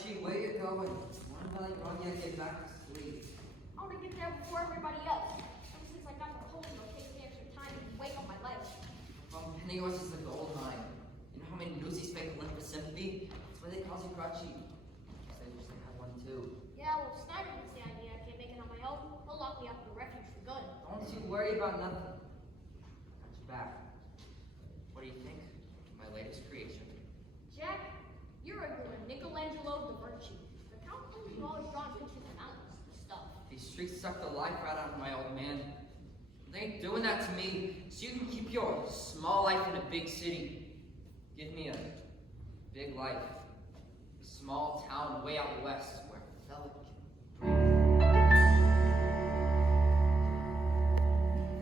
Archie, where you going? One belly wrong yet, get back to sleep. I want to get there before everybody else. Ever since I got the cold, it'll take me extra time to wake up my legs. Well, Pennyworth is a gold mine. You know how many Newsies fake a limp for sympathy? That's why they call you Crutchy. I wish they had one too. Yeah, well, if Snyder gets the idea I can't make it on my own, he'll lock me up in the refuge for good. Don't you worry about nothing. Got your back. What do you think? My latest creation. Jack, you're a good Michelangelo da Vinci. The Count claims you always drawn pictures of mountains and stuff. These streaks suck the life right out of my old man. They ain't doing that to me, so you can keep your small life in a big city. Give me a big life. A small town way out west where a fella can breathe.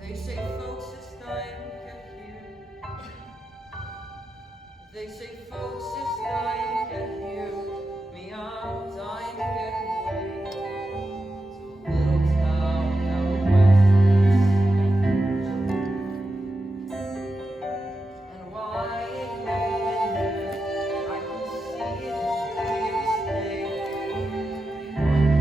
They say folks it's dying to get here. They say folks it's dying to get here. Me, I'm dying to get away to a little town out west. And why it may be there, I can see it every day.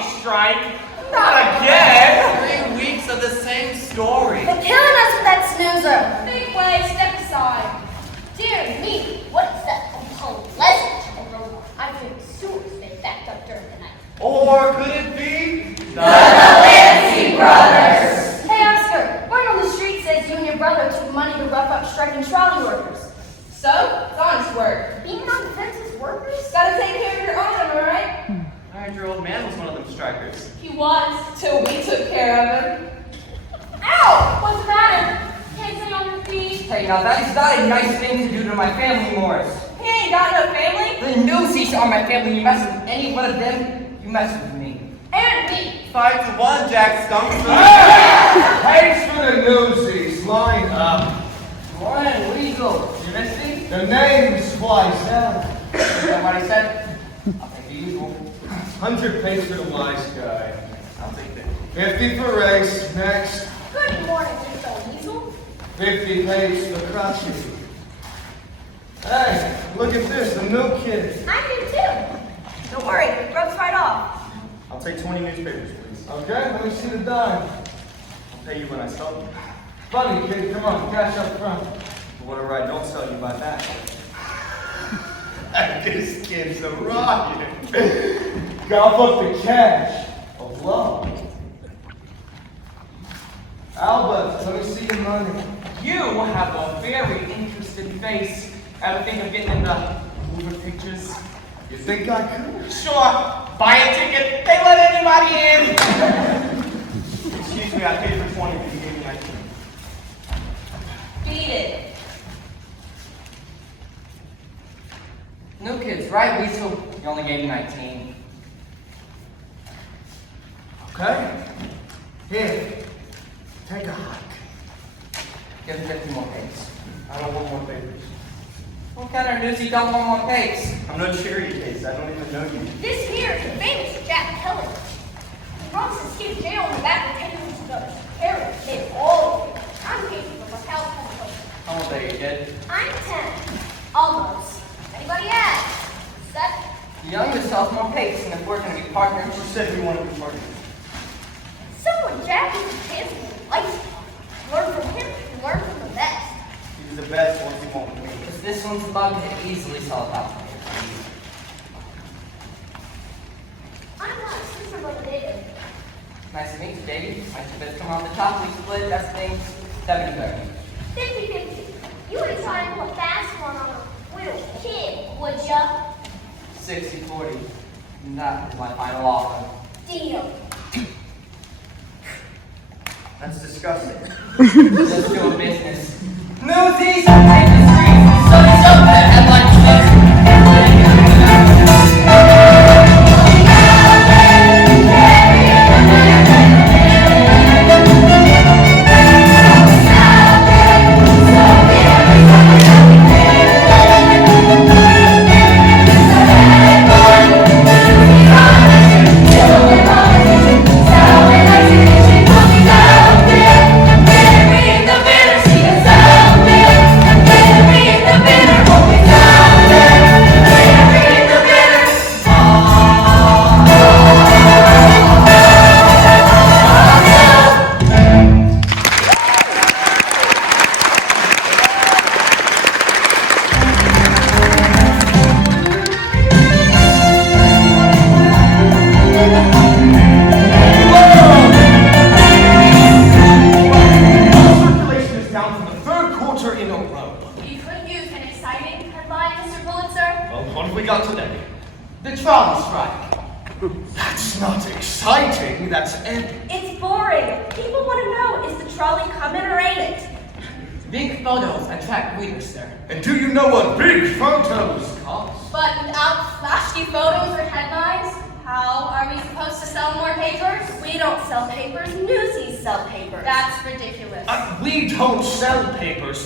coffee strike. Not again. 3 weeks of the same story. They're killing us with that snoozer. Big way, step aside. Dear me, what is that unpleasant aroma? I think sewers been backed up during the night. Or could it be? Fancy Brothers! Hey Oscar, word on the street says you and your brother took money to rough up striking trolley workers. So, it's honest work. Being on the fence as workers? Gotta take care of your own, am I right? 9-year-old man was one of them strikers. He was, till we took care of him. Ow! What's the matter? Can't stay on your feet. Hey, now that is not a nice thing to do to my family, Morris. He ain't got no family. The Newsies are my family. You mess with any one of them, you mess with me. And me. 5 to 1, Jack Stumpson. Thanks for the Newsies. Line up. Morning, Weasel. You missed me? The name's Wise out. Is that what I said? I'll take the usual. 100 pays for the wise guy. I'll take 50 for race. Next. Good morning, Mr. Weasel. 50 pays for crutches. Hey, look at this. A new kid. I do too. Don't worry, it rubs right off. I'll take 20 newspapers, please. Okay, let me see the dime. I'll pay you when I sell them. Funny kid, come on, cash up front. But whatever I don't sell you, buy back. This kid's a rocket. Golf up the cash of love. Albert, let me see your money. You have a very interesting face. Ever think of getting in the movie pictures? You think I could? Sure. Buy a ticket. They let anybody in. Excuse me, I paid for 20 if you gave me 19. Beat it. New kids, right, Weasel? You only gave me 19. Okay. Here, take a hike. Give him 50 more pages. I don't want more papers. What kind of newsie don't want more pages? I'm no charity case. I don't even know you. This here is the famous Jack Kelly. He runs to escape jail in the back of 10 years ago. Harry made all of it. I'm capable of a house company. How old are you, kid? I'm 10. Almost. Anybody else? 7. The youngest sophomore pace, and if we're going to be partners, You said we wanted to be partners. Someone Jack is a chance in life. Learn from him and learn from the best. He was the best once he won't with me. because this one's about to easily solve out. I'm not a sister brother David. Nice to meet you, Davey. My two bets come off the top, we split, that's things 70-30. 50-50. You wouldn't try to pull a fast one on a little kid, would ya? 60-40. That is my final offer. Deal. That's disgusting. Let's do a business. Newsies, take the streets. Sun's up, the headlines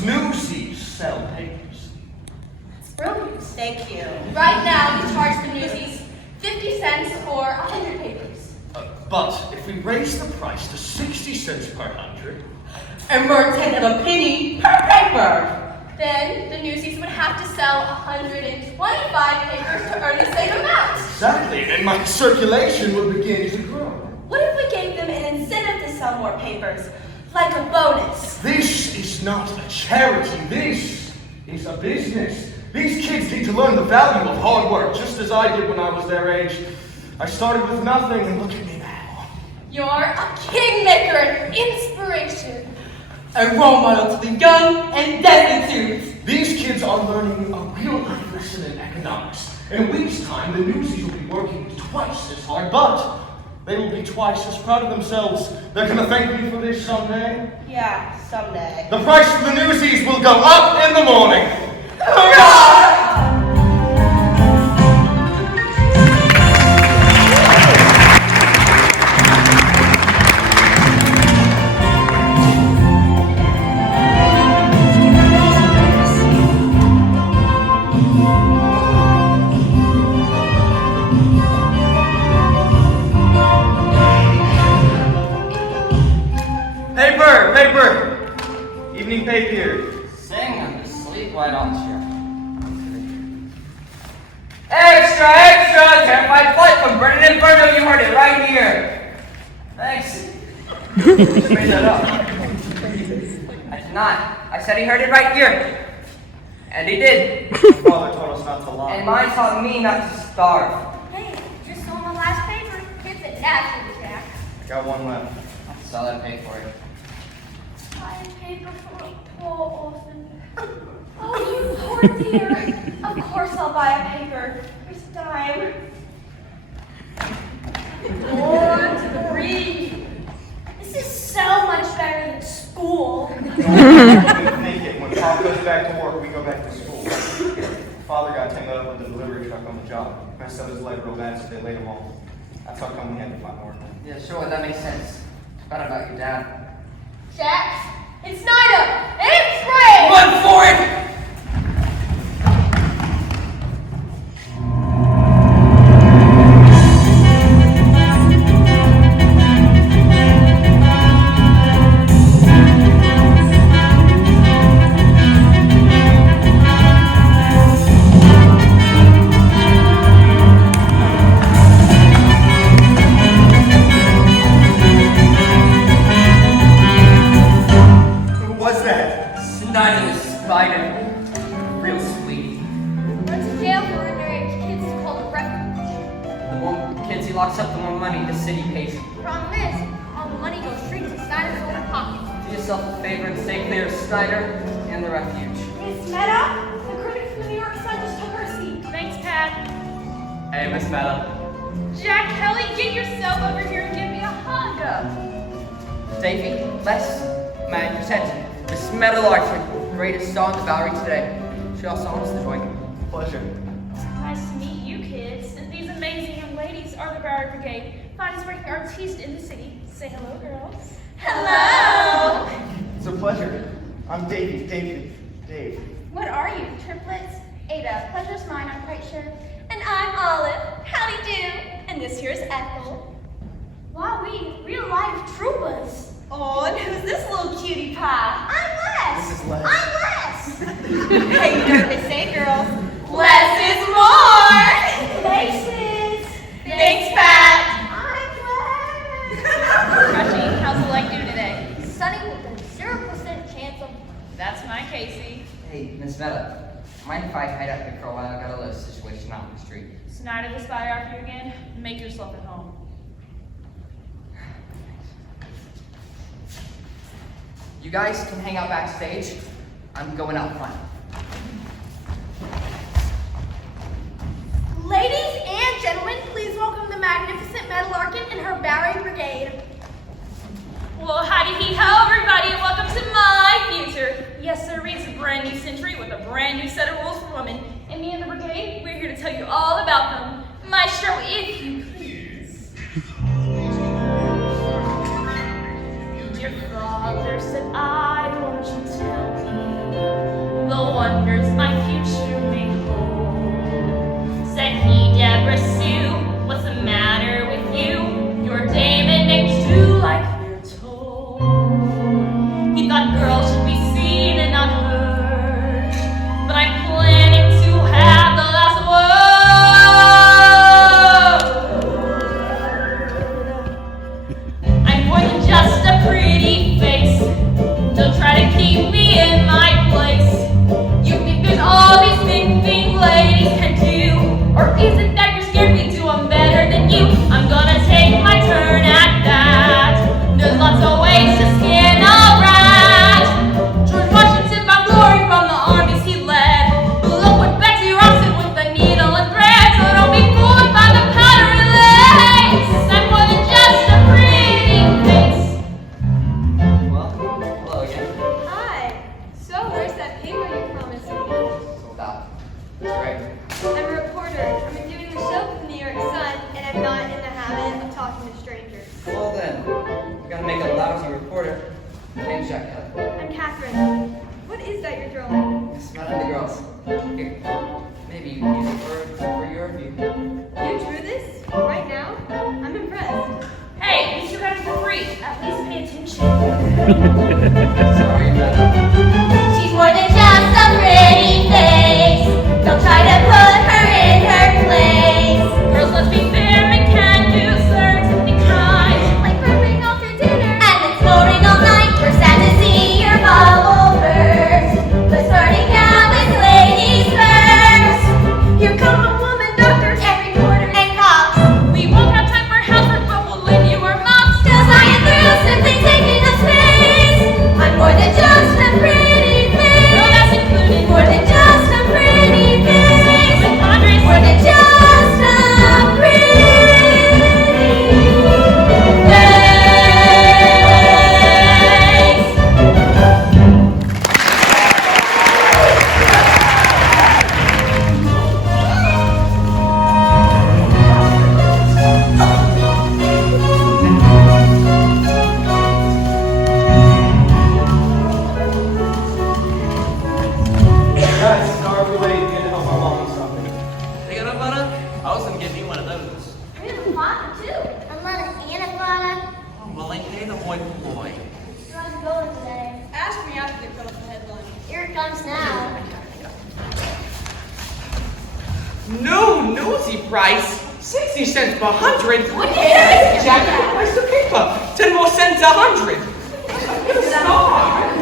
Newsies sell papers. That's brilliant. Thank you. Right now, we charge the Newsies 50 cents for 100 papers. But if we raise the price to 60 cents per 100, And we're taking a penny per paper. Then the Newsies would have to sell 125 papers to earn the same amount. Exactly, and my circulation would begin to grow. What if we gave them an incentive to sell more papers? Like a bonus? This is not a charity. This is a business. These kids need to learn the value of hard work, just as I did when I was their age. I started with nothing, and look at me now. You're a kingmaker, an inspiration. A role model to the young and destitute. These kids are learning a real life lesson in economics. In a week's time, the Newsies will be working twice as hard, but they will be twice as proud of themselves. They're gonna thank me for this someday. Yeah, someday. The price of the Newsies will go up in the morning. Paper! Evening paper. Sing them to sleep, why don't you? Extra, extra! Terrified flight from Brennan Inferno, you heard it right here. Thanks. Just made that up. I did not. I said he heard it right here. And he did. My father told us not to lie. And mine taught me not to starve. Hey, just saw my last paper. It's a natural, Jack. I got one left. That's all I paid for it. Buy a paper for a poor orphan. Oh, you poor dear. Of course I'll buy a paper. Here's a dime. Born to breathe. This is so much better than school. Don't think it. When Pop goes back to work, we go back to school. Father got tangled up with the delivery truck on the job. Messed up his leg real bad, so they laid him off. That's how come we had to find work. Yeah, sure, that makes sense. Forgot about your dad. Jax, it's Snyder, and it's Ray! Run for it! Locks up the more money the city pays. Problem is, all the money goes straight to Snyder's own pocket. Do yourself a favor and stay clear of Snyder and the refuge. Miss Meta, the critic from the New York Sun just took her seat. Thanks, Pat. Hey, Miss Meta. Jack Kelly, get yourself over here and give me a hug. Davey, Les, may I present Miss Meta Larkin, greatest song in the Bowery today. She also owns the joint. Pleasure. Nice to meet you kids. These amazing young ladies are the Bowery Brigade, finest working artiste in the city. Say hello, girls. Hello! It's a pleasure. I'm Dave. What are you, triplets? Ada, pleasure's mine, I'm quite sure. And I'm Olive. Howdy do. And this here's Ethel. Wow, we real life troopers. Oh, and who's this little cutie pie? I'm Les. This is Les. I'm Les. Hey, you know what they say, girls. Less is more. Places. Thanks, Pat. I'm Crushy, how's the leg doing today? Les. Sunny with a 0% chance of. That's my Casey. Hey, Miss Meta, mind if I hide out here for a while? I got a little situation out on the street. Snyder the spy after you again? Make yourself at home. You guys can hang out backstage. I'm going out front. Ladies and gentlemen, please welcome the magnificent Meta Larkin and her Bowery Brigade. Well, howdy-hee-ho, everybody, and welcome to my future. Yes, sir, it's a brand new century with a brand new set of rules for women. And me and the brigade, we're here to tell you all about them. Maestro, if you please. Dear father said, I want you to tell me the wonders my future may hold. Said he, Deborah Sue, what's the matter with you? Your dame and name's too like we're told. He thought girls should be seen and not heard. Catherine, what is that you're drawing? It's not the girls. Here, maybe you can use it for your review. You drew this? Right now? I'm impressed. Hey, these two got it for free. At least pay attention. Sorry about that. She's more than just a pretty face. Don't try to put her in her place. Girls, let's be fair and can do certain crimes. Like burping off your dinner and exploring all night. We're sad to see your bubble burst. But starting now is ladies first. Here come a woman doctor and reporters and cops. We won't have time for housework, but we'll lend you our mops. Still lying through, simply taking up space. I'm more than just a pretty face. No, that's including More than just a pretty face. with Andres. More than just a pretty face. Guys, how are we late? We had to help our mom with something. They got a butter? I was gonna give you one of those. We have a fun too. I'm not an anaconda. Oh, well, ain't they the boy boy? How's it going today? Ask me after they put up the headline. Here it comes now. No nosy price. 60 cents per 100. What is Jack, where's the paper? 10 more cents a 100.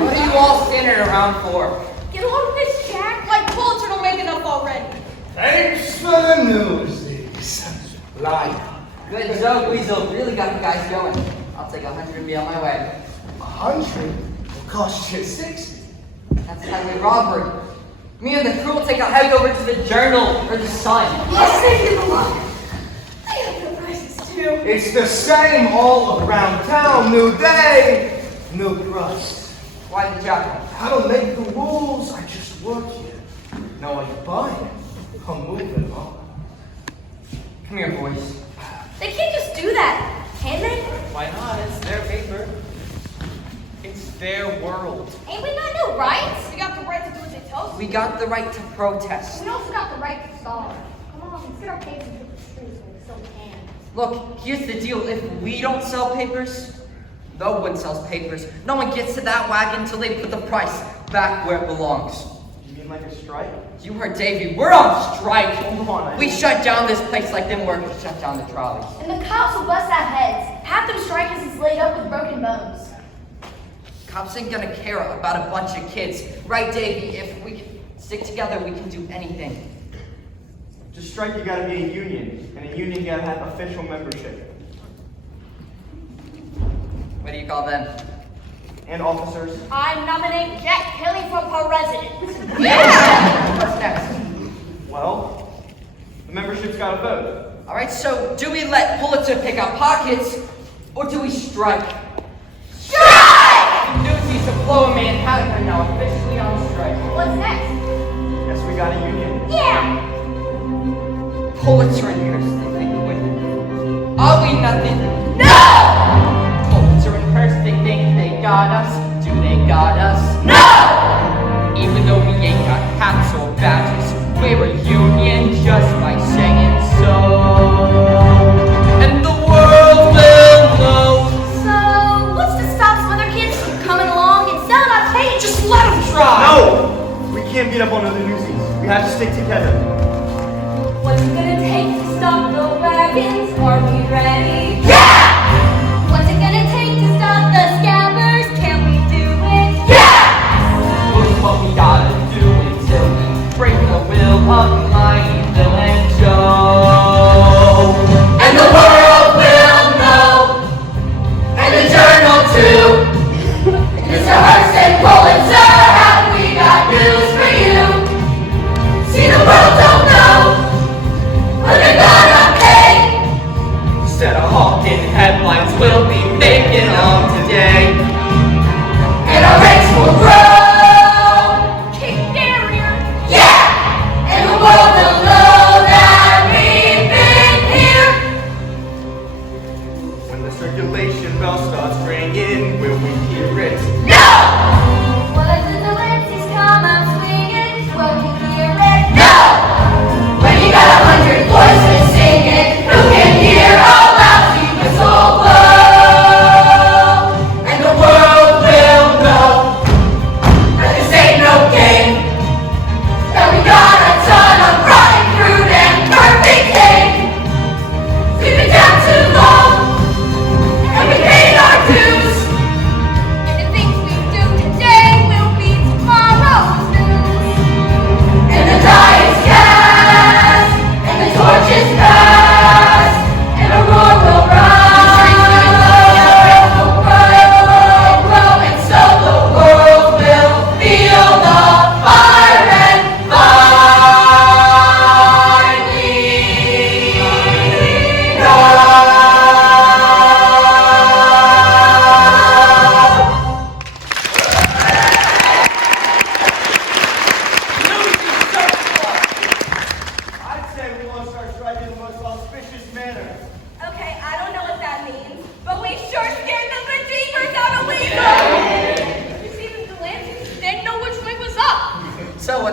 What are you all standing around for? Get on this, Jack. Like Pulitzer don't make enough already. Thanks for the Newsies. Life. Good job, Weasel. Really got the guys going. I'll take 100 and be on my way. 100 will cost you 60. That's highway robbery. Me and the crew will take a hike over to the Journal or the Sun. Yes, thank you a lot. They have good prices too. It's the same all around town. New day, new price. Why the jackal? I don't make the rules, I just work here. Now I buy it. I'm moving on. Come here, boys. They can't just do that, can they? Why not? It's their paper. It's their world. Ain't we got no rights? We got the right to do what they tell us. We got the right to protest. We also got the right to starve. Come on, let's get our papers and hit the streets so we can. Look, here's the deal. If we don't sell papers, no one sells papers. No one gets to that wagon until they put the price back where it belongs. You mean like a strike? You heard Davey. We're on strike. Come on, We shut down this place like them workers shut down the trolleys. And the cops will bust our heads. Half them strikers is laid up with broken bones. Cops ain't gonna care about a bunch of kids. Right, Davey? If we can stick together, we can do anything. To strike, you gotta be a union. And a union gotta have official membership. What do you call them? And officers. I nominate Jack Kelly for president. What's next? Well, the membership's gotta vote. All right, so do we let Pulitzer pick our pockets, or do we strike? Strike! Newsies to blow a man out are now officially on strike. What's next? Guess we got a union. Yeah! Pulitzer and Hearst, they think we're winning. Are we nothing? No! Pulitzer and Hearst, they think they got us. Do they got us? No! Even though we ain't got hats or badges, we're a union just by saying so. And the world will know. So, what's to stop some other kids from coming along and selling our papers? Just let them try. No! We can't beat up on other newsies. We have to stick together. What's it gonna take to stop the wagons? Are we ready? Yeah! What's it gonna take to stop the scabbers? Can we do it? Yeah! Here's what we gotta do until we break the will of mighty villain Joe. And the world will know, and the Journal too. Mr. Hearst and Pulitzer, have we got news for you? See, the world don't know what they're gonna pay. Instead of hawking headlines, we'll be making them today. And our ranks will grow. Kick barrier! Yeah! And the world will know that we've been here. When the circulation bell starts ringing, will we hear it? No! What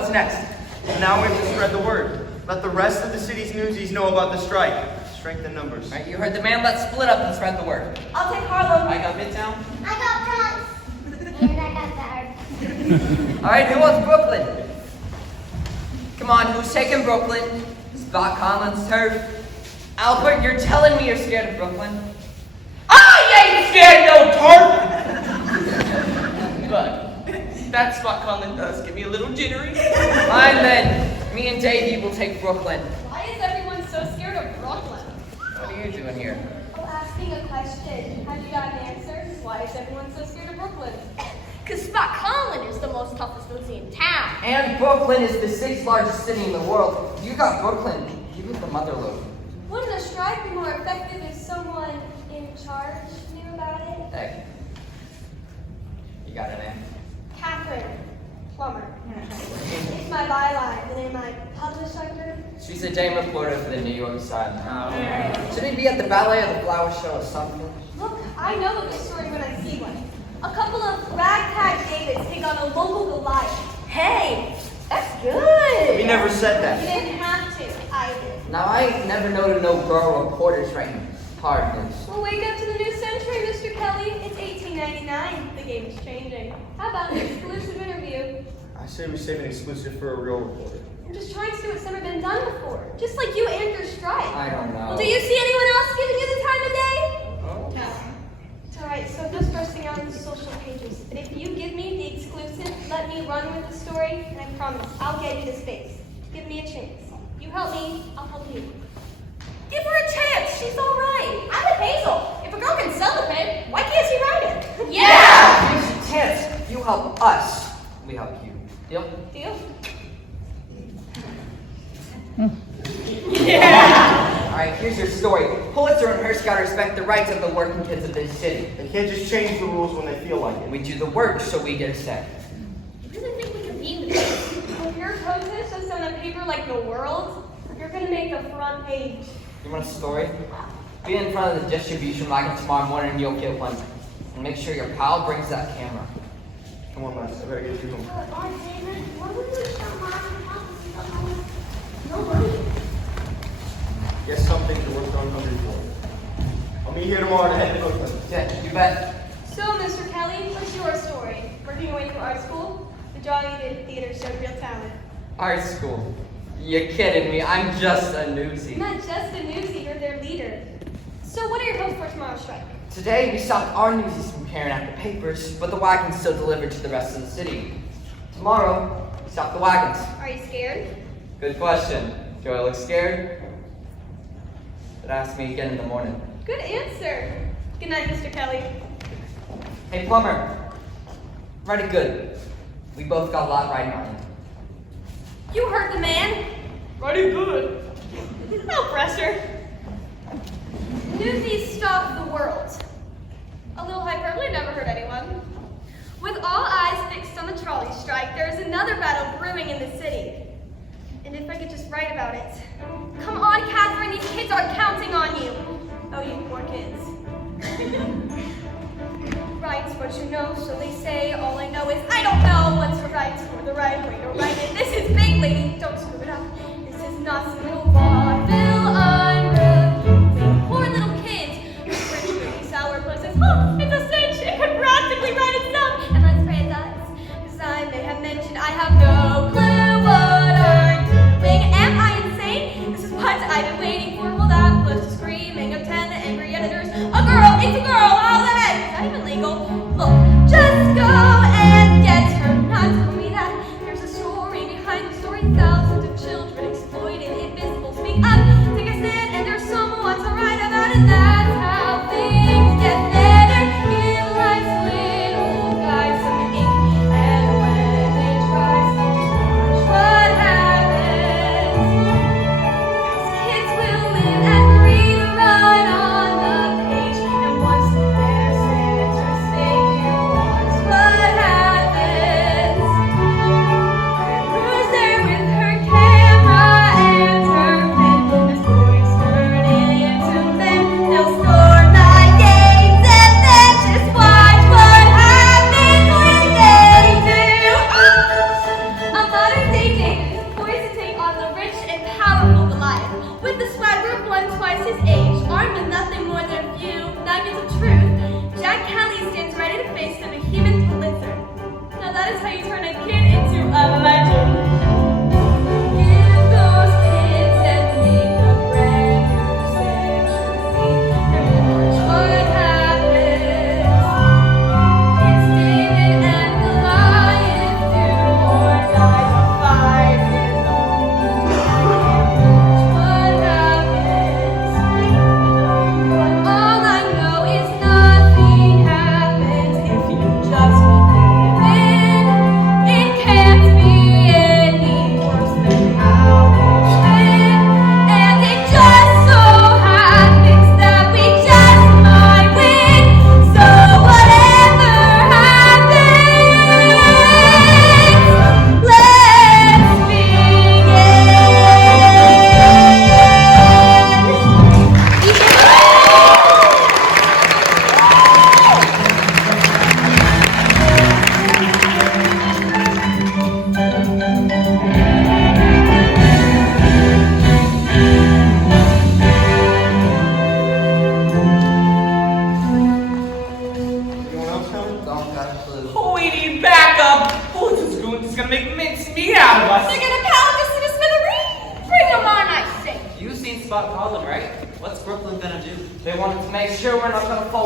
what's next? Now we have to spread the word. Let the rest of the city's newsies know about the strike. Strength in numbers. All right, you heard the man. Let's split up and spread the word. I'll take Harlem. I got Midtown. I got Bronx. And I got Bard. All right, who wants Brooklyn? Come on, who's taking Brooklyn? Spot Conlon's turf. Albert, you're telling me you're scared of Brooklyn? I ain't scared no turf! But that Spot Conlon does get me a little jittery. Fine then. Me and Davey will take Brooklyn. Why is everyone so scared of Brooklyn? What are you doing here? Oh, asking a question. Have you got an answer? Why is everyone so scared of Brooklyn? Because Spot Conlon is the most toughest Nazi in town. And Brooklyn is the 6th largest city in the world. You got Brooklyn. You get the motherlode. Wouldn't a strike be more effective if someone in charge knew about it? Hey. You got it, man. Catherine Plummer. It's my byline, and am I published under? She's a day reporter for the New York Sun. Should he be at the ballet or the flower show or something? Look, I know of this story when I see one. A couple of ragtag Davids take on a local Goliath. Hey, that's good. We never said You that. didn't have to. I did. Now, I never noted no girl reporters writing hard news. Well, wake up to the new century, Mr. Kelly. It's 1899. The game's changing. How about an exclusive interview? I say we save an exclusive for a real reporter. I'm just trying to do what's never been done before. Just like you and your strike. I don't know. Well, do you see anyone else giving you the time of day? No. It's alright, so just bursting out on the social pages. But if you give me the exclusive, let me run with the story, and I promise I'll get you to space. Give me a chance. You help me, I'll help you. Give her a chance, she's alright. I'm with Hazel. If a girl can sell the pen, why can't she write it? Yeah! Here's your chance. You help us. We help you. Deal? Deal? Yeah! Alright, here's your story. Pulitzer and Hearst gotta respect the rights of the working kids of this city. They can't just change the rules when they feel like it. We do the work so we get a say. You really think we can beat this? If your protest is on a paper like The World, you're gonna make the front page. You want a story? Be in front of the distribution wagon tomorrow morning and you'll get one. And make sure your pal brings that camera. Come on, Les. I better get you home. Guess some things are worth going hungry for. I'll meet you here tomorrow to head to Brooklyn. Yeah, you bet. So, Mr. Kelly, what's your story? Working away from art school? The drawing you did in theater showed real talent. Art school. You kidding me? I'm just a newsie. Not just a newsie, you're their leader. So, what are your hopes for tomorrow's strike? Today, we stopped our newsies from carrying out the papers, but the wagons still delivered to the rest of the city. Tomorrow, we stop the wagons. Are you scared? Good question. Do I look scared? But ask me again in the morning. Good answer. Good night, Mr. Kelly. Hey, Plumber. Writing good. We both got a lot riding on it. You heard the man. Pretty good. No pressure. Newsies stop the world. A little hyperbole, never hurt anyone. With all eyes fixed on the trolley strike, there is another battle brewing in the city. And if I could just write about it. Come on, Catherine, these kids are counting on you. Oh, you poor kids. Write's what you know, so they say. All I know is I don't know what's right or the right way to write it. This is big, lady. Don't screw it up. This is not some little vaudeville unreal. Poor little kids. Rich, pretty, sour pussies. Oh, it's a cinch. It could practically write itself. And let's pray it does. Because I may have mentioned I have no clue what I'm doing. Am I insane? This is what I've been waiting for. Well, that was the screaming of 10 angry editors. A girl, it's a girl. How the heck? Is that even legal? Look, just go and get her. Not tell me that there's a story behind the story. Thousands of children exploited, invisible. Speak up, take a stand, and there's someone to write about it. That's how things get better.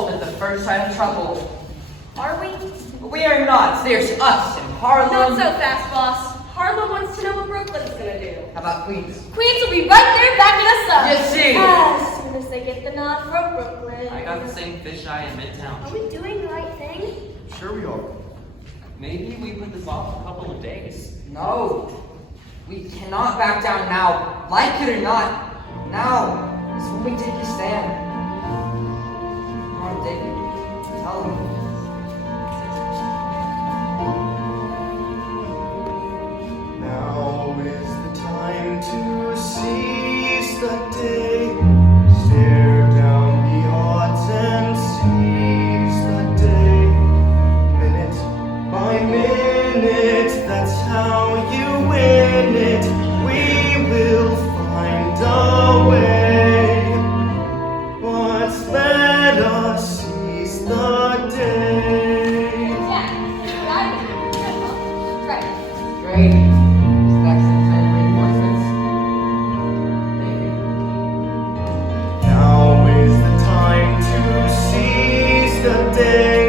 told at the first sign of trouble. Are we? We are not. There's us in Harlem. Not so fast, boss. Harlem wants to know what Brooklyn's gonna do. How about Queens? Queens will be right there backing us up. You see? As soon as they get the nod from Brooklyn. I got the same fisheye in Midtown. Are we doing the right thing? Sure we are. Maybe we put this off a couple of days. No. We cannot back down now. Like it or not, now is when we take a stand. Come on, David. Tell them. Now is the time to seize the day. Stare down the odds and seize the day. Minute by minute, that's how you win it. We will find a way. But let us seize the day. Yeah. Right. Great. That's the kind of reinforcements. Maybe. Now is the time to seize the day.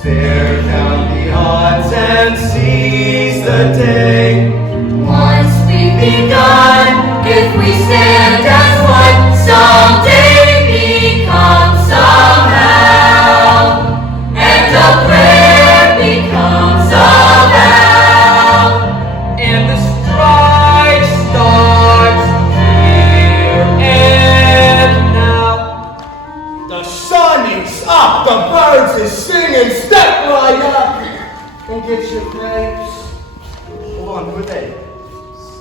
Stare down the odds and seize the day. Once we've begun, if we stand as one, someday become somehow, and a prayer becomes a vow. And the strike starts here and now. The sun is up, the birds is singing, step right up and get your grapes. Hold on, who are they?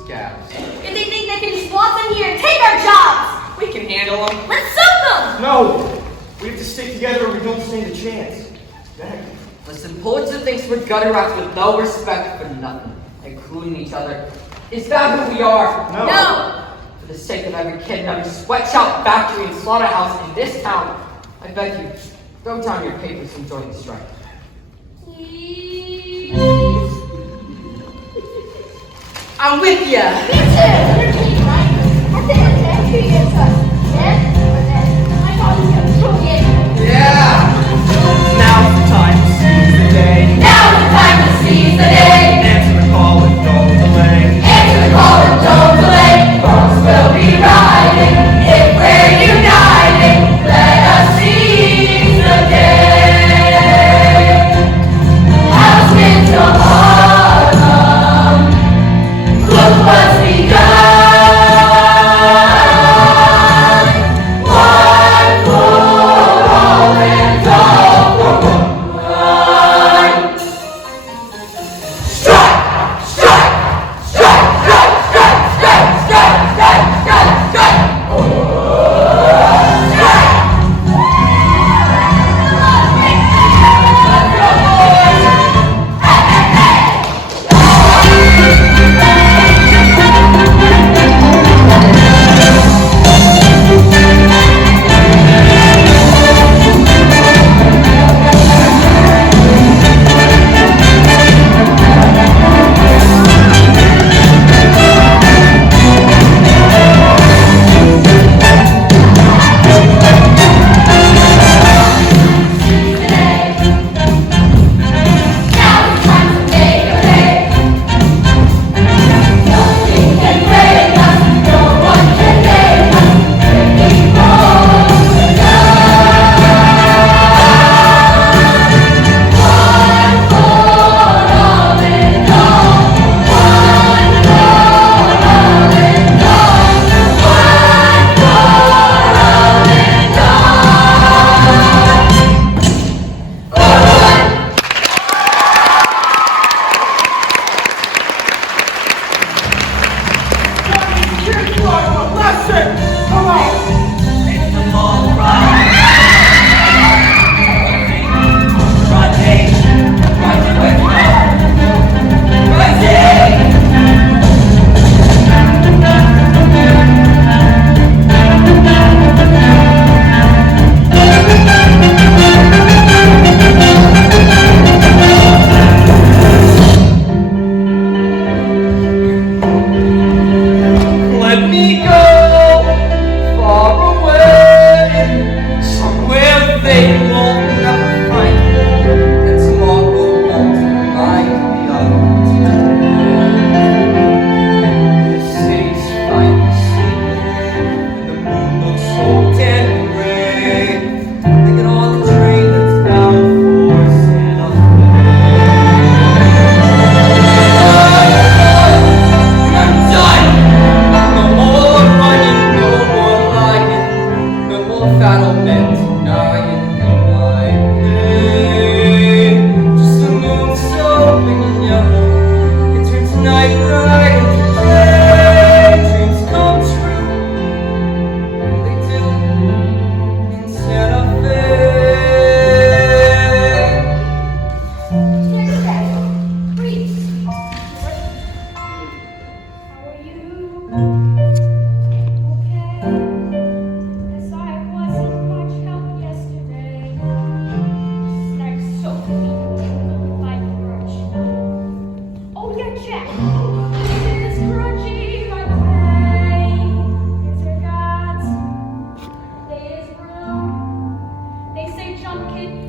Scabs. If they think they can just walk in here and take our jobs, We can handle them. let's sue them! No! We have to stick together or we don't stand a chance. Dang. Listen, Pulitzer thinks we're gutter rats with no respect for nothing, including each other. Is that who we are? No. For the sake of every kid in every sweatshop, factory, and slaughterhouse in this town, I beg you, throw down your papers and join the strike. I'm with ya. Me too! Entertaining, right? I think it's treating us. Yes? But then, I thought he was gonna throw it in. Yeah! Now's the time to seize the day. Now's the time to seize the day. Answer the call and don't delay. Answer the call and don't delay. Folks will be riding if we're united. Let us seize the day. How's been to Harlem? Look what's begun.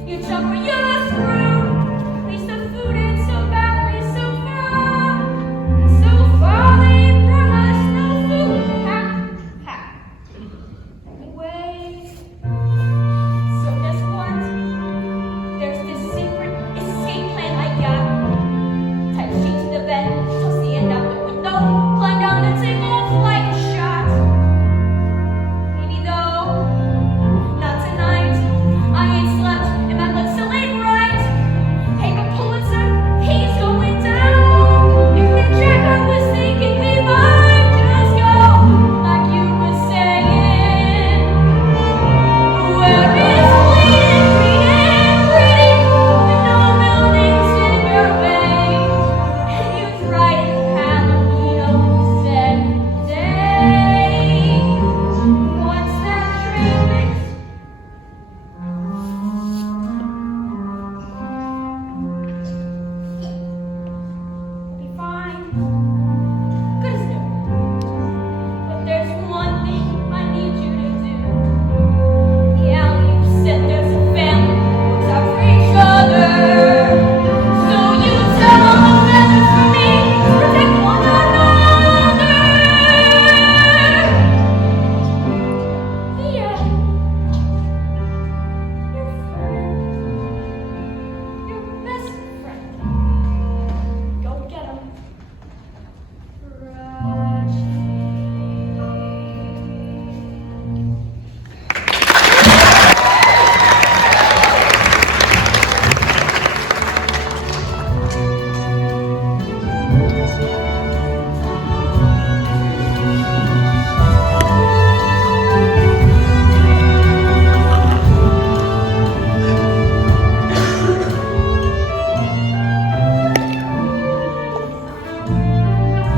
You jump or you screw. At least the food ain't so bad, at least so far. So far they brought us no food. Ha, ha. Anyway, so guess what? There's this secret escape plan I got. Tie the sheet to the bed, toss the end out the window, climb down and take off like a shot. Maybe though, not tonight. I ain't slept and my blood still ain't right. Hey, but Pulitzer, he's going down. If the jack I was thinking we might just go, like you were saying. Where is clean and pretty, with no buildings in your way. And you'd write in Palomino said, day. What's that train? Be fine. Good as new. But there's one thing I need you to do. Yeah, you said there's a family who looks out for each other. So you tell all the feathers for me, protect one another. Yeah. Your friend. Your best friend. Go get him.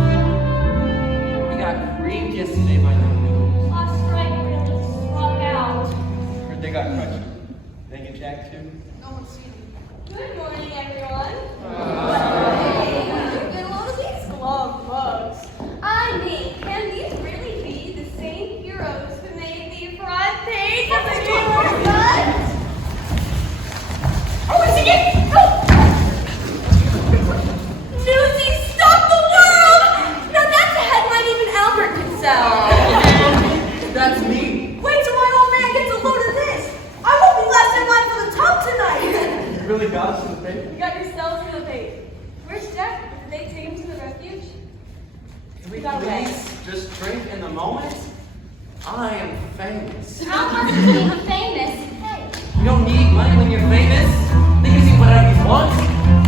We got creamed yesterday by the news. Last strike really struck out. Heard they got crunched. They get Jack too? Good morning, everyone. Look at all of these glove bugs. I mean, can these really be the same heroes who made the front page of the New York Times? Oh, is it? Oh! Newsies stop the world! Now that's a headline even Albert could sell. That's me. Wait till my old man gets a load of this. I won't be last in line for the top tonight. You really got us in the paper? You got yourselves in the bait. Where's Jeff? Did they take him to the refuge? Can we Got away. please just drink in the moment? I am famous. How much is being famous? Hey. You don't need money when you're famous. They can do whatever you want.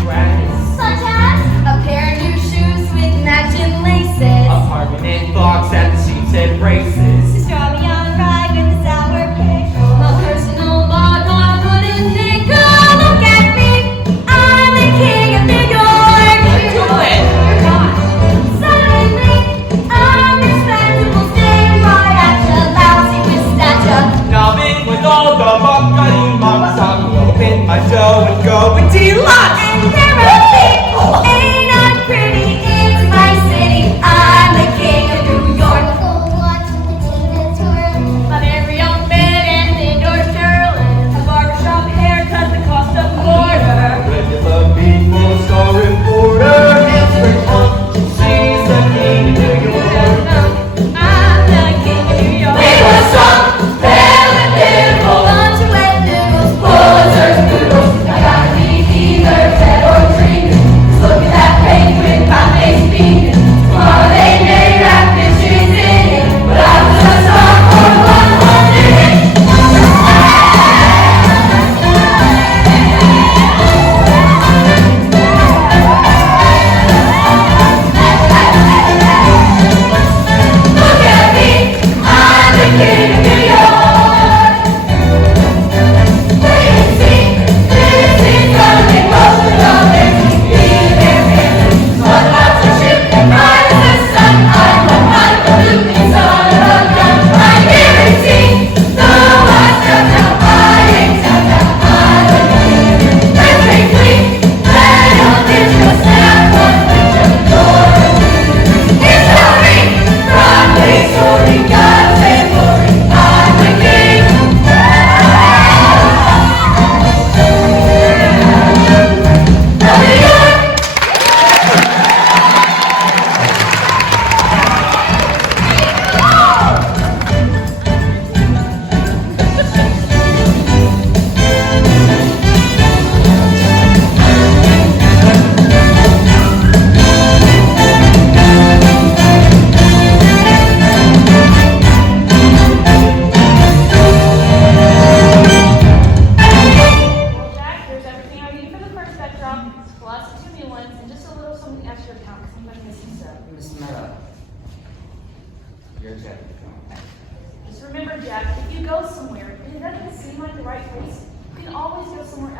Gratis. Such as a pair of new shoes with matching laces. A permanent box at the Sheepshead races. Strawberry on ride with the sour pickle. A personal log on wooden nickel. Look at me, I'm the king of New York. Do it. You're not. Suddenly, I'm respectable, staying right at you, lousy with stature. Now in with all the buckling marks, I'll open my dough and go with deluxe. And there are people ain't not pretty. It's my city. I'm the king of New York. My very own bed and indoor Sterling. A barbershop haircut, the cost of border. Regular people, star reporter, Hamster Hunt, she's the king of New York. I'm the king of New York. We were some pale and pitiful, bunch of wet noodles, Pulitzer's noodles. I gotta be either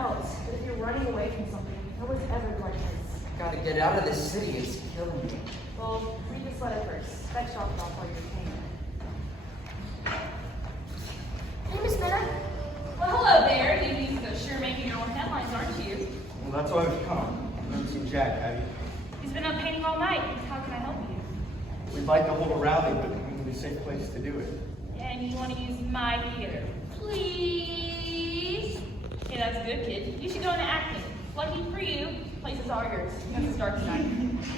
else. But if you're running away from something, no one's ever the right place. Gotta get out of this city, it's killing me. Well, read this letter first. Fetch off while you're paying. Hey, Miss Miller. Well, hello there. You sure making your own headlines, aren't you? Well, that's why we've come. I haven't seen Jack, have you? He's been up painting all night. How can I help you? We'd like to hold a rally, but we need a safe place to do it. And you want to use my theater, please? Okay, that's good, kid. You should go into acting. Lucky for you, place is all yours. You have to start tonight.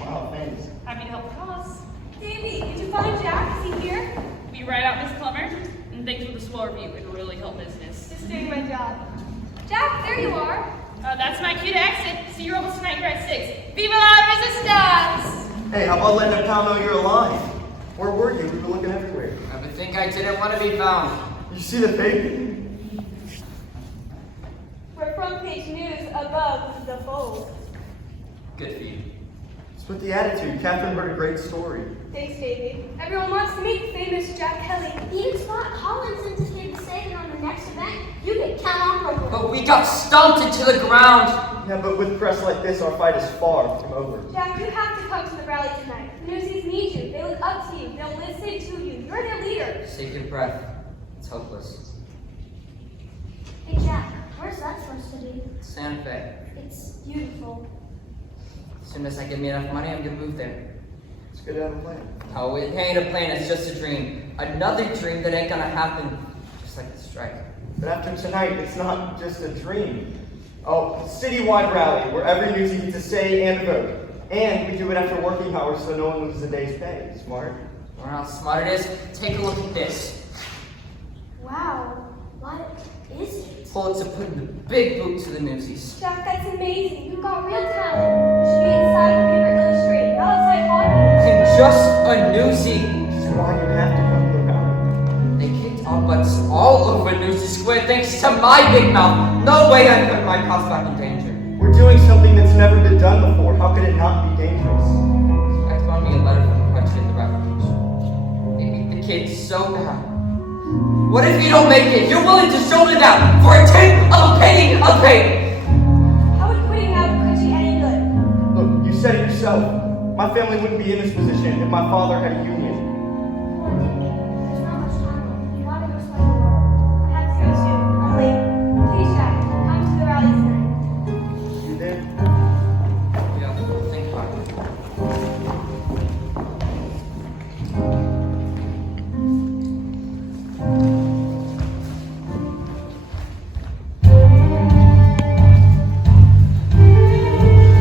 Wow, thanks. Happy to help the cause. Davy, did you find Jack? Is he here? Be right out, Miss Plummer. And thanks for the slow review. It really helped business. Just doing my job. Jack, there you are. That's my cue to exit. See you almost tonight here at 6. Viva la resistance! Hey, how about letting the pal know you're alive? Where were you? We were looking everywhere. I would think I didn't want to be found. You see the baby? We're front page news above the fold. Good for you. It's with the attitude. Catherine heard a great story. Thanks, Davy. Everyone wants to meet famous Jack Kelly. Even Scott Collins sent his kid to say that on the next event, you can count on Brooklyn. But we got stomped into the ground. Yeah, but with press like this, our fight is far from over. Jack, you have to come to the rally tonight. The Newsies need you. They look up to you. They'll listen to you. You're their leader. Save your breath. It's hopeless. Hey Jack, where's that supposed to be? Santa Fe. It's beautiful. As soon as I get me enough money, I'm gonna move there. It's good to have a plan. Oh, it ain't a plan, it's just a dream. Another dream that ain't gonna happen, just like the strike. But after tonight, it's not just a dream. Oh, a citywide rally where every newsie gets a say and a vote. And we do it after working hours so no one loses a day's pay. Smart? Or how smart it is, take a look at this. Wow, what is it? Pulitzer putting the big boot to the Newsies. Jack, that's amazing. You've got real talent. You should be inside of Paper Illustrated, not outside talking. I'm just a newsie. Which is why you have to come to the rally. They kicked our butts all over Newsy Square thanks to my big mouth. No way I'm putting my pals back in danger. We're doing something that's never been done before. How could it not be dangerous? I found me a letter from the country in the refuge. They beat the kids so bad. What if you don't make it? You're willing to shoulder down for a tenth of a penny a pay. How would quitting out put you any good? Look, you said it yourself. My family wouldn't be in this position if my father had a union. Come on, Davey. There's not much time. You gotta go explain the world. I have to go too. I'm late. Please, Jack, come to the rally tonight. You there? Yeah, think about it.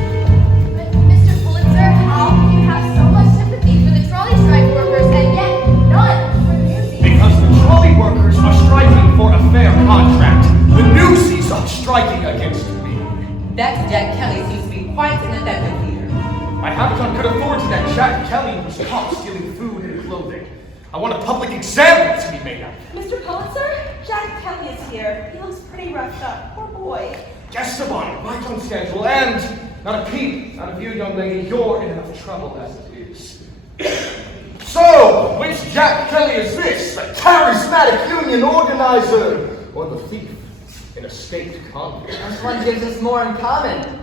Mr. Pulitzer, how can you have so much sympathy for the trolley strike workers and yet none for the Newsies? Because the trolley workers are striking for a fair contract. The Newsies are striking against me. That Jack Kelly seems to be quite an effective leader. I haven't good authority that Jack Kelly was caught stealing food and clothing. I want a public example to be made of. Mr. Pulitzer, Jack Kelly is here. He looks pretty roughed up. Poor boy. Yes, Savannah, right on schedule, and not a peep out of you, young lady. You're in enough trouble as it is. So, which Jack Kelly is this? The charismatic union organizer, or the thief in a state convict? Which one gives us more in common?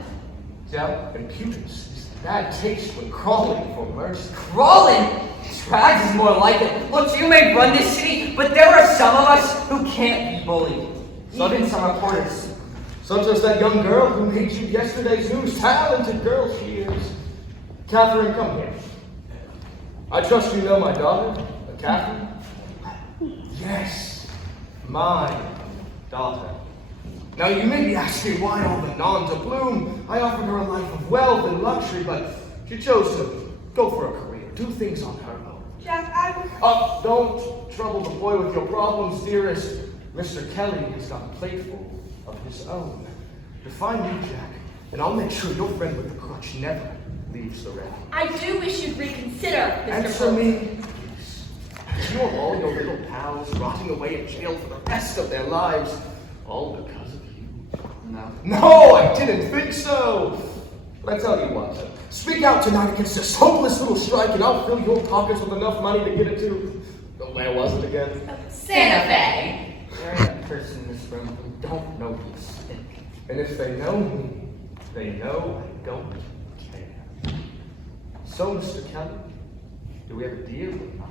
Joe? Impudence is bad taste when crawling for mercy. Crawling? Drags is more like it. Look, you may run this city, but there are some of us who can't be bullied. Even some reporters. Such as that young girl who made you yesterday's news. Talented girl she is. Catherine, come here. I trust you know my daughter, Catherine? Yes, my daughter. Now you may be asking why all the non to bloom. I offered her a life of wealth and luxury, but she chose to go for a career, do things on her own. Jack, I would... Don't trouble the boy with your problems, dearest. Mr. Kelly has got a plateful of his own. To find you, Jack, and I'll make sure your friend with the crutch never leaves the rally. I do wish you'd reconsider, Mr. Answer Pulitzer. me, please. You're all your little pals rotting away in jail for the rest of their lives, all because of you. No. No, I didn't think so. But I tell you what, speak out tonight against this hopeless little strike, and I'll fill your pockets with enough money to get it to. Where was it again? Santa Fe. There ain't a person in this room who don't know you stink. And if they know me, they know I don't care. So, Mr. Kelly, do we have a deal or not?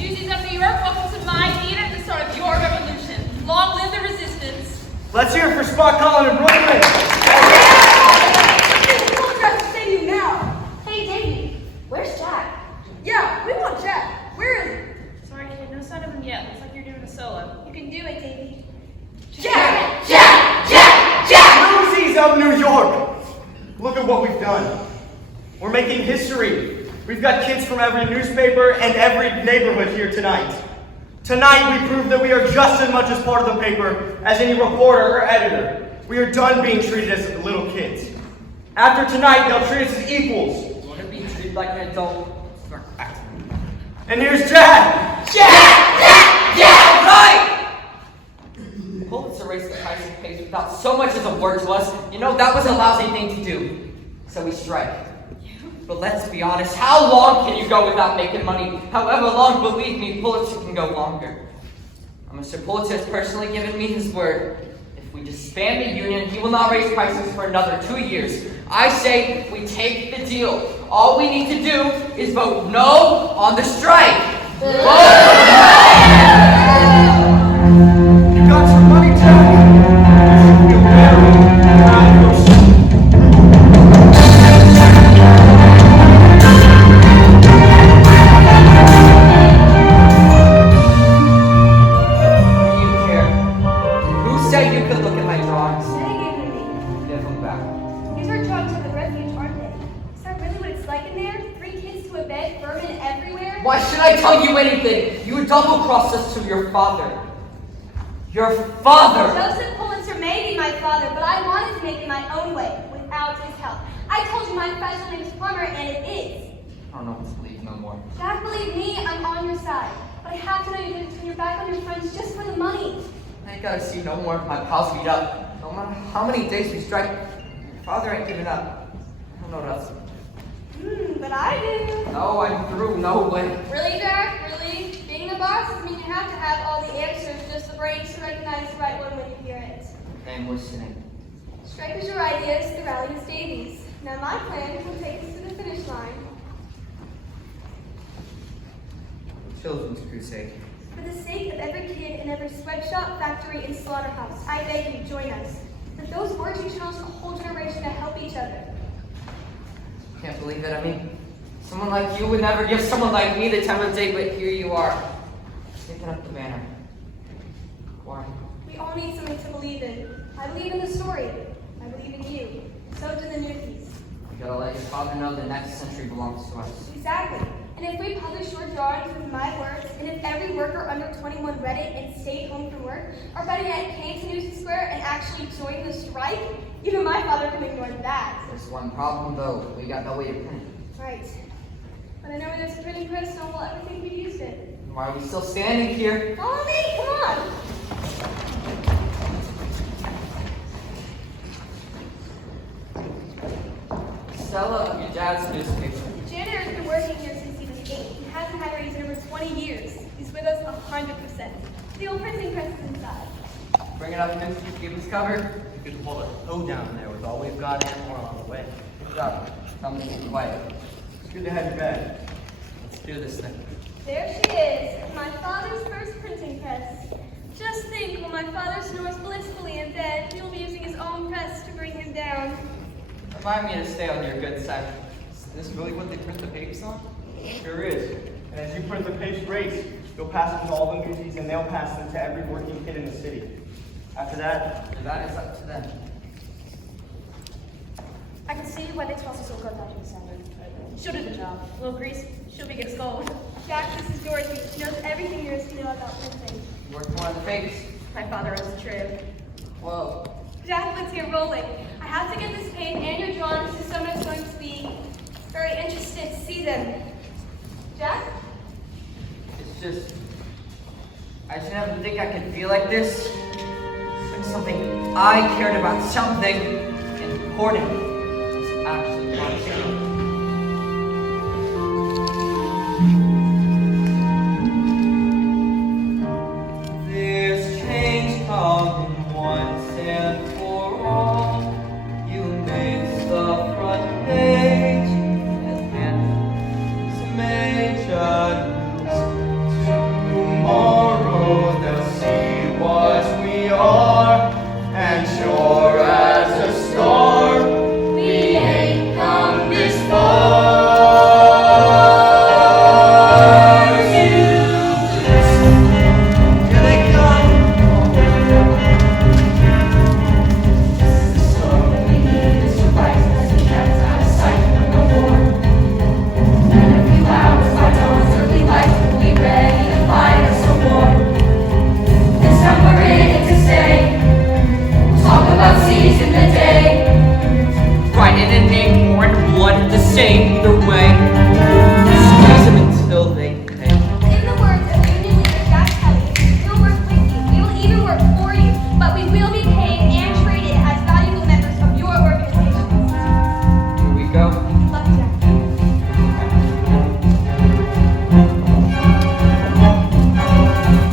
Newsies of New York, welcome to my theater at the start of your revolution. Long live the resistance. Let's hear it for Spot Colin in Brooklyn. We'll dress the stadium now. Hey, Davey, where's Jack? Yeah, we want Jack. Where is he? Sorry, kid, no sign of him yet. Looks like you're doing a solo. You can do it, Davey. Jack! Newsies of New York! Look at what we've done. We're making history. We've got kids from every newspaper and every neighborhood here tonight. Tonight we prove that we are just as much as part of the paper as any reporter or editor. We are done being treated as little kids. After tonight, they'll treat us as equals. You want to be treated like an adult? And here's Jack! Right! Pulitzer raised the price of pace without so much as a word to us. You know, that was a lousy thing to do. So we strike. But let's be honest, how long can you go without making money? However long, believe me, Pulitzer can go longer. Mr. Pulitzer has personally given me his word. If we disband the union, he will not raise prices for another 2 years. I say we take the deal. All we need to do is vote no on the strike. Vote no! You got some money, Jack? You should feel very proud of yourself. You could look at my drawings. They gave them to me. Give them back. These are drawings of the refuge, aren't they? Is that really what it's like in there? 3 kids to a bed, vermin everywhere? Why should I tell you anything? You double-crossed us to your father. Your father! Joseph Pulitzer may be my father, but I wanted to make it my own way, without his help. I told you my professional name is Plumber, and it is. I don't know what to believe no more. Jack, believe me, I'm on your side. But I have to know you're going to turn your back on your friends just for the money. I ain't gotta see no more of my pals beat up. No matter how many days we strike, your father ain't giving up. I don't know what else. But I do. No, I'm through. No way. Really, Jack? Really? Being a boss doesn't mean you have to have all the answers, just the brains to recognize the right one when you hear it. I'm listening. Strike is your ideas, the rally is Davies. Now my plan will take us to the finish line. Children's Crusade. For the sake of every kid in every sweatshop, factory, and slaughterhouse, I beg you, join us. With those words, we challenge the whole generation to help each other. Can't believe it. I mean, someone like you would never give someone like me the time of day, but here you are, taking up the banner. Why? We all need something to believe in. I believe in the story. I believe in you. So do the Newsies. You gotta let your father know the next century belongs to us. Exactly. And if we publish your drawings with my words, and if every worker under 21 read it and stayed home from work, or better yet, came to Newsies Square and actually joined the strike, Even my father can ignore that. There's one problem though. We got no way to print. Right. But I know where there's a printing press, so will everything be used in. Why are we still standing here? Follow me, come on. Stella, your dad's newspaper. The janitor has been working here since he was 8. He hasn't had a raise in over 20 years. He's with us 100%. The old printing press is inside. Bring it up, Miss. Keep us covered. You could pull a hoe down there with all we've got and more on the way. Good job. Tell me to be quiet. It's good to have you back. Let's do this thing. There she is, my father's first printing press. Just think, when my father snores blissfully in bed, he will be using his own press to bring him down. Remind me to stay on your good side. Is this really what they print the papers on? Sure is. And as you print the page rates, you'll pass them to all the Newsies and they'll pass them to every working kid in the city. After that, That is up to them. I can see why they toss us all got back in December. She'll do the job. A little grease, she'll be good gold. Jack, this is Dorothy. She knows everything there is to know about printing. Working on the papers. My father owns a trib. Whoa. Jack, let's get rolling. I have to get this paint and your drawings to someone who's going to be very interested to see them. Jack? It's just, I just never think I could feel like this. When something I cared about, something important, was actually possible. There's change coming once and for all. You made the front page and some major news. Tomorrow they'll see what we are, and sure as a star, we ain't come this far. Here they come. So we need is to write as we can't out of sight no more. And a few hours by dawn's early light, we'll be ready to fight us some more. This time we're in it to stay. We'll talk about seizing the day. Writing a name, more in blood, the same either way. Squeeze them until they pay. In the words of Union leader Jack Kelly, we'll work with you. We will even work for you, but we will be paid and treated as valuable members of your organization. Here we go. Lucky Jack.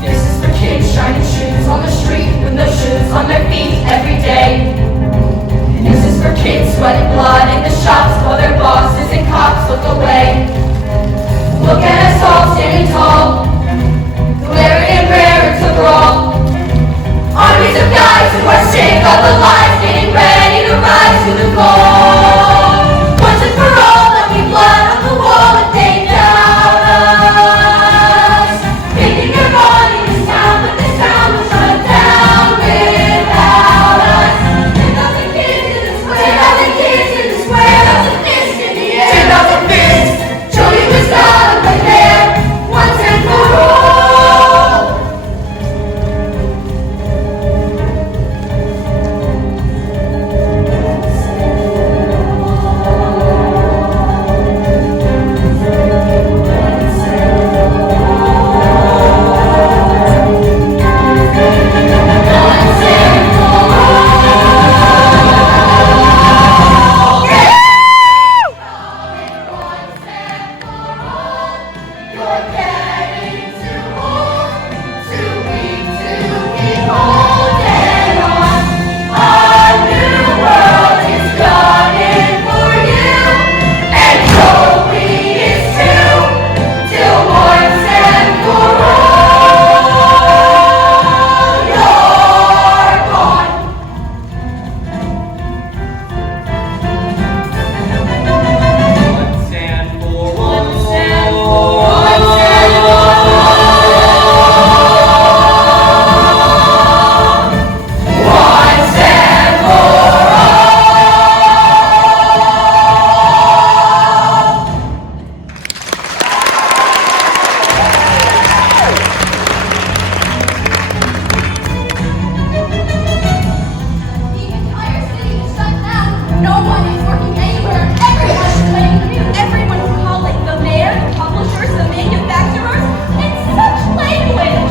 This is for kids shining shoes on the street with no shoes on their feet every day. And this is for kids sweating blood in the shops while their bosses and cops look away. Look at us all standing tall, glaring and raring to brawl. Armies of guys who are sick of the lies, getting ready to rise to the call. Once and for all, there'll be blood on the wall if they doubt us. Picking your body in this town, but this town will shut down without us. 10,000 kids in the square, 10,000 kids in the square, 10,000 fists in the air, 10,000 fists. Show you who's got right there, once and for all. No one is working anywhere. Everyone is waiting for you. Everyone is calling the mayor, the publishers, the manufacturers, and such language.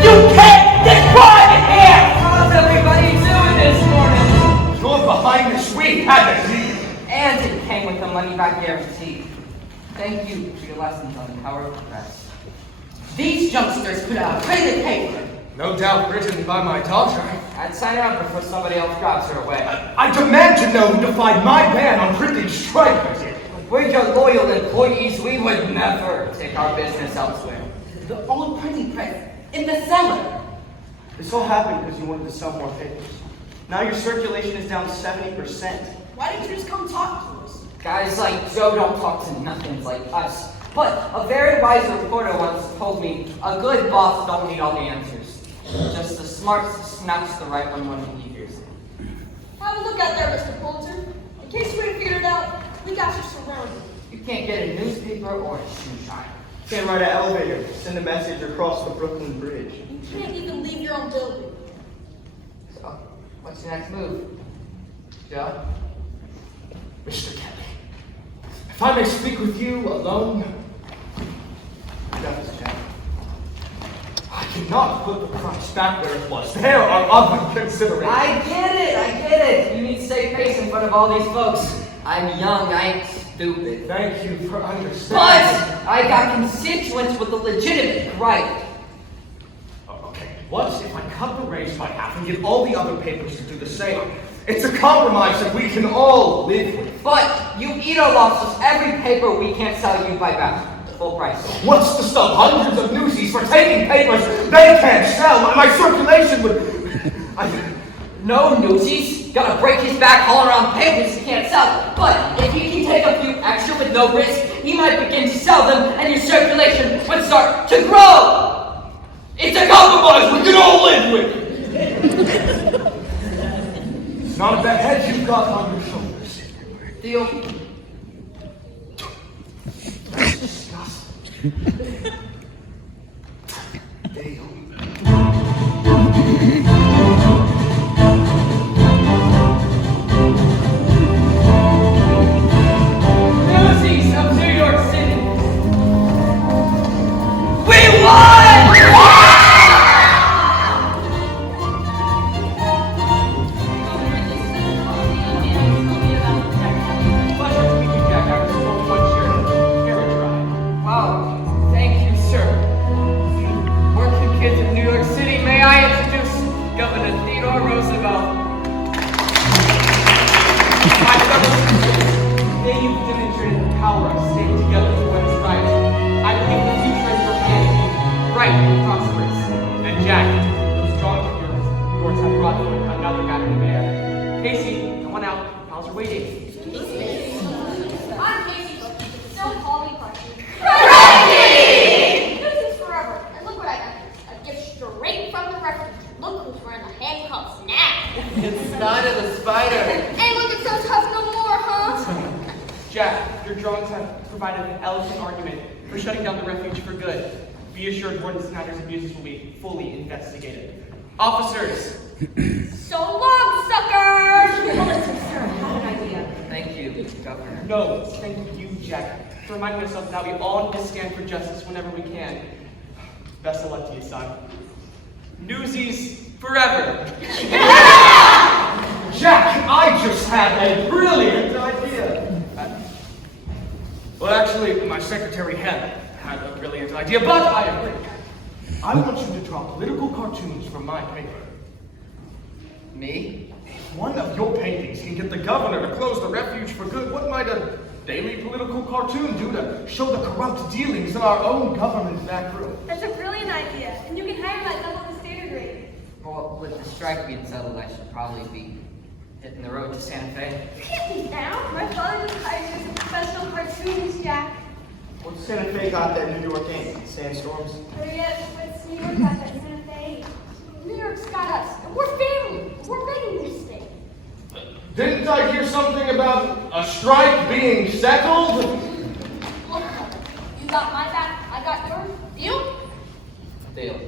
You can't get quiet in here! How's everybody doing this morning? You're behind us. We had a deal. And it came with a money-back guarantee. Thank you for your lessons on the power of the press. These youngsters put out a printed paper. No doubt written by my daughter. I'd sign out before somebody else grabs her away. I demand to know who defied my ban on printing strikers. We're your loyal employees. We would never take our business elsewhere. The old printing press in the cellar. This all happened because you wanted to sell more papers. Now your circulation is down 70%. Why didn't you just come talk to us? Guys like Joe don't talk to nothings like us. But a very wise reporter once told me, a good boss don't need all the answers. Just the smarts to snatch the right one when he hears it. Have a look out there, Mr. Pulitzer. In case you ain't figured it out, we got you surrounded. You can't get a newspaper or a shoe shine. Can't ride an elevator, send a message across the Brooklyn Bridge. You can't even leave your own building. So, what's your next move? Joe? Mr. Kelly, if I may speak with you alone, You got this, Jack. I cannot put the price back where it was. There are other considerations. I get it. You need to save face in front of all these folks. I'm young, I ain't stupid. Thank you for But understanding. I got constituents with a legitimate right. Okay, what if I cut the raise by half and get all the other papers to do the same? It's a compromise that we can all live with. But you eat our losses every paper we can't sell you by back. Full price. What's to stop hundreds of newsies for taking papers they can't sell? My circulation would... No newsies. Gotta break his back hauling around papers he can't sell. But if he can take a few extra with no risk, he might begin to sell them and your circulation would start to grow. It's a compromise we can all live with. It's not a bad head you've got on your shoulders. Deal. That's disgusting. Deal. Newsies of New York City. We won! Pleasure to meet you, Jack. I was told one carriage ride. Wow. Thank you, sir. Working kids of New York City, may I introduce Governor Theodore Roosevelt. My fellow citizens, today you've demonstrated the power of staying together for what is right. I believe the future is your hand to be bright and prosperous. And Jack, those dogs of yours have brought forth another matter to bear. Casey, come on out. How's your waiting? I'm Casey. Still call me Pressy. This is forever. And look what I got. A gift straight from the refuge. Look who's wearing the handcuffs now. It's not in the spider. Ain't looking so tough no more, huh? Jack, your drawings have provided an elegant argument for shutting down the refuge for good. Be assured Warden Snyder's abuses will be fully investigated. Officers! So long, suckers! Pulitzer, sir, I have an idea. Thank you, Governor. No, thank you, Jack, for reminding us that we all need to stand for justice whenever we can. Best of luck to you, son. Newsies forever! Jack, I just had a brilliant idea. Well, actually, my secretary had a brilliant idea, but I agree. I want you to draw political cartoons from my paper. Me? If one of your paintings can get the governor to close the refuge for good, what might a daily political cartoon do to show the corrupt dealings in our own government back room? That's a brilliant idea, and you can hire that double the standard rate. Well, with the strike being settled, I should probably be hitting the road to Santa Fe. Can't be now. My father just hired me as a professional cartoonist, Jack. What's Santa Fe got that New York ain't? Sandstorms? Hurry up, what's New York got that Santa Fe? New York's got us. And we're family. We're making this thing. Didn't I hear something about a strike being settled? Look, you got my back. I got yours. Deal? Deal.